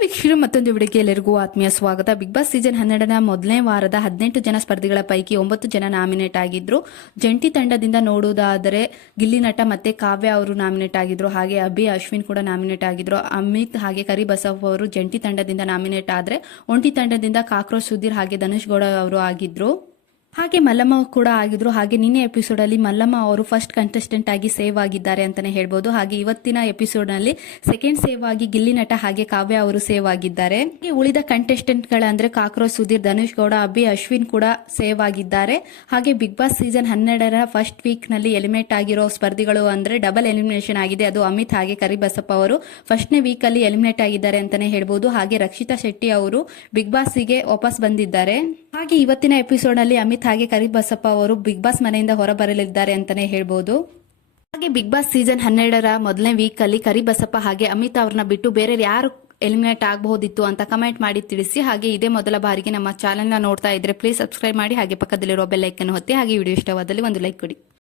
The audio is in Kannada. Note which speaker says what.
Speaker 1: ವೀಕ್ಷಕರು, ಮತ್ತೊಂದು ವಿಡಿಯೋಗೆ ಎಲ್ಲರಿಗೂ ಆತ್ಮೀಯ ಸ್ವಾಗತ. ಬಿಗ್ ಬಾಸ್ ಸೀಸನ್ ಹನ್ನೆರಡನ ಮೊದಲನೇ ವಾರದ ಹದಿನೆಂಟು ಜನ ಸ್ಪರ್ಧಿಗಳ ಪೈಕಿ ಒಂಬತ್ತು ಜನ ನಾಮಿನೇಟ್ ಆಗಿದ್ರು. ಜಂಟಿ ತಂಡದಿಂದ ನೋಡುವುದಾದರೆ ಗಿಲ್ಲಿ ನಟ ಮತ್ತೆ ಕಾವ್ಯ ಅವರು ನಾಮಿನೇಟ್ ಆಗಿದ್ರು. ಹಾಗೆ ಅಭಿ, ಅಶ್ವಿನ್ ಕೂಡ ನಾಮಿನೇಟ್ ಆಗಿದ್ರು. ಅಮಿತ್ ಹಾಗೆ ಕರಿ ಬಸಪ್ಪ ಅವರು ಜಂಟಿ ತಂಡದಿಂದ ನಾಮಿನೇಟ್ ಆದರೆ, ಒಂಟಿ ತಂಡದಿಂದ ಕಾಕ್ರೋಚ್ ಸುಧೀರ್ ಹಾಗೆ ಧನುಷ್ ಗೌಡ ಅವರು ಆಗಿದ್ರು. ಹಾಗೆ ಮಲ್ಲಮ್ಮ ಕೂಡ ಆಗಿದ್ರು. ಹಾಗೆ ನಿನ್ನೆ ಎಪಿಸೋಡ್ ಅಲ್ಲಿ ಮಲ್ಲಮ್ಮ ಅವರು ಫಸ್ಟ್ ಕಂಟೆಸ್ಟೆಂಟ್ ಆಗಿ ಸೇವ್ ಆಗಿದ್ದಾರೆ ಅಂತಾನೆ ಹೇಳ್ಬೋದು. ಹಾಗೆ ಇವತ್ತಿನ ಎಪಿಸೋಡ್ನಲ್ಲಿ ಸೆಕೆಂಡ್ ಸೇವ್ ಆಗಿ ಗಿಲ್ಲಿ ನಟ ಹಾಗೆ ಕಾವ್ಯ ಅವರು ಸೇವ್ ಆಗಿದ್ದಾರೆ. ಉಳಿದ ಕಂಟೆಸ್ಟೆಂಟ್ ಗಳಂದ್ರೆ ಕಾಕ್ರೋಚ್, ಸುಧೀರ್, ಧನುಷ್ ಗೌಡ, ಅಭಿ, ಅಶ್ವಿನ್ ಕೂಡ ಸೇವ್ ಆಗಿದ್ದಾರೆ. ಹಾಗೆ ಬಿಗ್ ಬಾಸ್ ಸೀಸನ್ ಹನ್ನೆರಡರ ಫಸ್ಟ್ ವೀಕ್ನಲ್ಲಿ ಎಲಿಮಿನೇಟ್ ಆಗಿರೋ ಸ್ಪರ್ಧಿಗಳು ಅಂದ್ರೆ ಡಬಲ್ ಎಲಿಮಿನೇಷನ್ ಆಗಿದೆ. ಅದು ಅಮಿತ್ ಹಾಗೆ ಕರಿಬಸಪ್ಪ ಅವರು ಫಸ್ಟ್ನೇ ವೀಕ್ ಅಲ್ಲಿ ಎಲಿಮಿನೇಟ್ ಆಗಿದ್ದಾರೆ ಅಂತಾನೆ ಹೇಳ್ಬೋದು. ಹಾಗೆ ರಕ್ಷಿತಾ ಶೆಟ್ಟಿ ಅವರು ಬಿಗ್ ಬಾಸ್ಗೆ ವಾಪಸ್ ಬಂದಿದ್ದಾರೆ. ಹಾಗೆ ಇವತ್ತಿನ ಎಪಿಸೋಡ್ನಲ್ಲಿ ಅಮಿತ್ ಹಾಗೆ ಕರಿಬಸಪ್ಪ ಅವರು ಬಿಗ್ ಬಾಸ್ ಮನೆಯಿಂದ ಹೊರಬರಲಿದ್ದಾರೆ ಅಂತಾನೆ ಹೇಳ್ಬೋದು. ಹಾಗೆ ಬಿಗ್ ಬಾಸ್ ಸೀಸನ್ ಹನ್ನೆರಡರ ಮೊದಲನೇ ವೀಕ್ ಅಲ್ಲಿ ಕರಿಬಸಪ್ಪ ಹಾಗೆ ಅಮಿತ್ ಅವ್ರನ್ನ ಬಿಟ್ಟು ಬೇರೆ ಯಾರು ಎಲಿಮಿನೇಟ್ ಆಗಬಹುದಿತ್ತು ಅಂತ ಕಮೆಂಟ್ ಮಾಡಿ ತಿಳಿಸಿ, ಹಾಗೆ ಇದೇ ಮೊದಲ ಬಾರಿಗೆ ನಮ್ಮ ಚಾನೆಲ್ನ ನೋಡ್ತಾ ಇದ್ರೆ ಪ್ಲೀಸ್ ಸಬ್ಸ್ಕ್ರೈಬ್ ಮಾಡಿ, ಹಾಗೆ ಪಕ್ಕದಲ್ಲಿರುವ ಬೆಲ್ ಐಕನ್ ಹೊತ್ತಿ ಹಾಗೆ ವಿಡಿಯೋ ಇಷ್ಟವಾದಲ್ಲಿ ಒಂದು ಲೈಕ್ ಕೊಡಿ.